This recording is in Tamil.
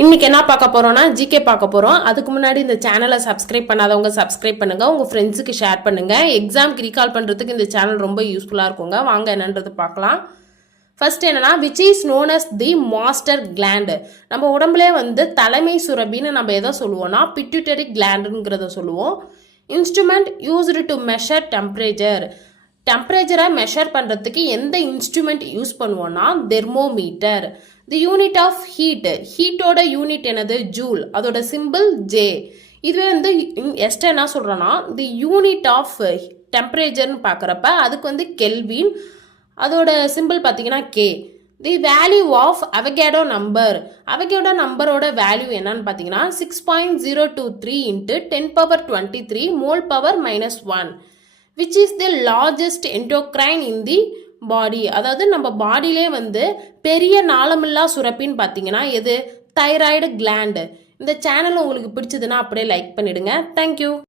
இன்னைக்கு என்ன பார்க்க போறோம்னா ஜிகே பார்க்க போறோம். அதுக்கு முன்னாடி இந்த சேனலை சப்ஸ்கிரைப் பண்ணாதவங்க சப்ஸ்கிரைப் பண்ணுங்க, உங்க ஃப்ரெண்ட்ஸுக்கு ஷேர் பண்ணுங்க. எக்ஸாம்க்கு ரீகால் பண்றதுக்கு இந்த சேனல் ரொம்ப யூஸ்ஃபுல்லா இருக்குங்க. வாங்க என்னன்றது பார்க்கலாம். ஃபர்ஸ்ட் என்னன்னா which is known as the master gland. நம்ம உடம்புலே தலைமை சுரபின்னு நம்ம எதை சொல்லுவோம்னா பிட்யூட்டரி கிளாண்டுங்கிறத சொல்லுவோம். Instrument used to measure temperature. டெம்பரேச்சரை மெஷர் பண்ணுறதுக்கு எந்த இன்ஸ்ட்ருமெண்ட் யூஸ் பண்ணுவோம்னா thermometer. The unit of heat. ஹீட்டோட யூனிட் என்னது? ஜூல். அதோட சிம்பிள் ஜே. இதுவே எஸ்ட் என்ன சொல்கிறோன்னா தி யூனிட் ஆஃப் டெம்பரேச்சர்னு பார்க்குறப்ப அதுக்கு கெல்வின். அதோட சிம்பிள் பார்த்தீங்கன்னா K. The value of Avogadro number. Avogadro நம்பரோட வேல்யூ என்னன்னு பார்த்தீங்கன்னா 6.023 into 10^23 mole power -1. Which is the largest endocrine in the body. அதாவது நம்ம பாடியிலே பெரிய நாளமில்லா சுரப்பின்னு பார்த்தீங்கன்னா எது? Thyroid gland. இந்த சேனல் உங்களுக்கு பிடிச்சதுன்னா அப்படியே லைக் பண்ணிடுங்க. தேங்க்யூ.